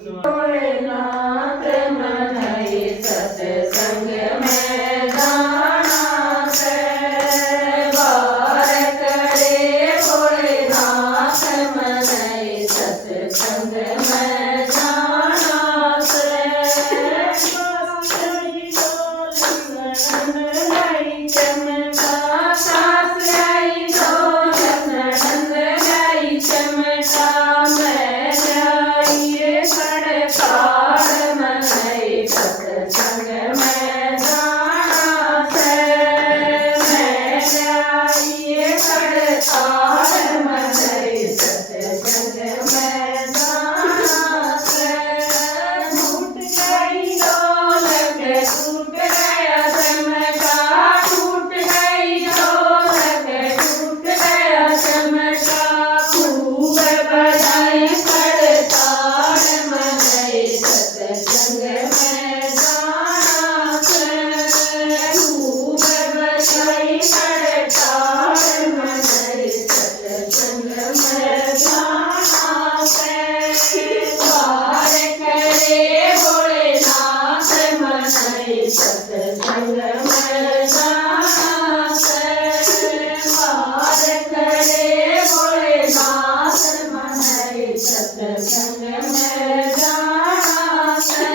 भोलेनाथ मनाई सत्संग में जाना से बार करे भोलेनाथ मनाई सत्संग में जाना से चमका सास लाई दो नंद लाई चमका मैं जाइए सड़कार मनाई सत्संग में जाना से मैं जाइए सड़कार मनाई सत्संग में जाना से टूट गई दौलत टूट गया चमका टूट गई दौलत टूट गया चमका खूब बजाई सड़कार मनाई सत्संग में जाना से खूब बजाई सड़कार मनाई सत्संग में जाना से बार करे भोलेनाथ मनाई सत्संग में जाना से बार करे भोलेनाथ मनाई सत्संग में जाना से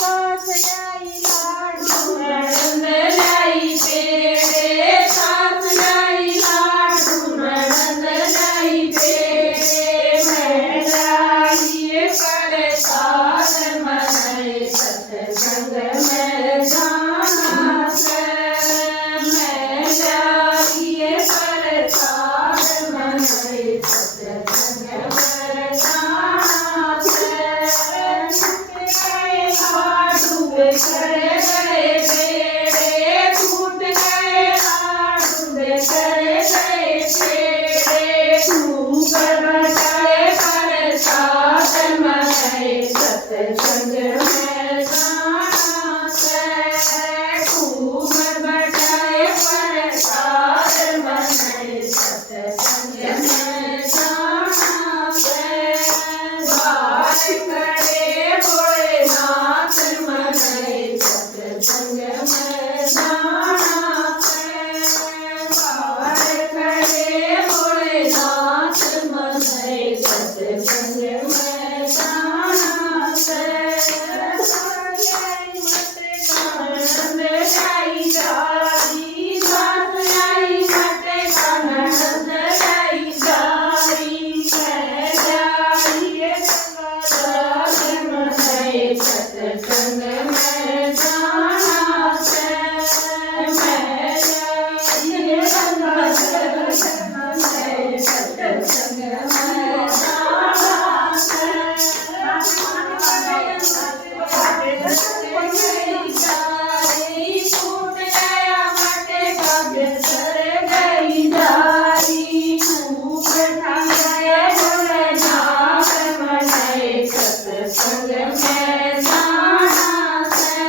पास लाई लाडू नंद लाई पेड़े सास लाई लाडू नंद लाई पेड़े मैं जाइए परेशान मनाई सत्संग में जाना से मैं जाइए परेशान मनाई सत्संग में जाना से टूट गए लाडू बिखरे गए पेड़े टूट गए लाडू बिखरे गए पेड़े खूब बजाए प्रसाद मनाई सत्संग में जाना से खूब बजाए प्रसाद मनाई सत्संग में जाना से बार करे भोलेनाथ मनाई सत्संग में जाना से बार करे भोलेनाथ मनाई सत्संग में जाना से नंद लाई जारी सास लाई मटे नंद लाई जारी मैं जाइए सत्संग मनाई सत्संग में जाना से मैं जाइए सत्संग मनाई सत्संग में जाना से टूट गया मटे बिसर गई जारी खूब ठाए भोलेनाथ मनाई सत्संग में जाना से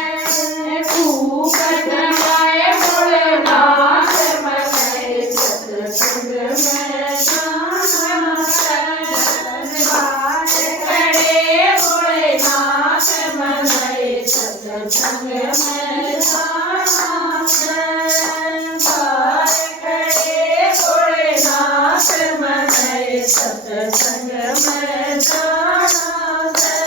खूब ठाए भोलेनाथ मनाई सत्संग में जाना से बार करे भोलेनाथ मनाई सत्संग में जाना से बार करे भोलेनाथ मनाई सत्संग में जाना से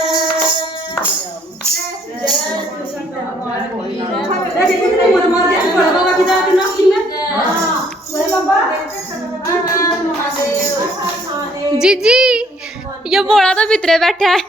जीजी ये बोला तो भितरे बैठा है।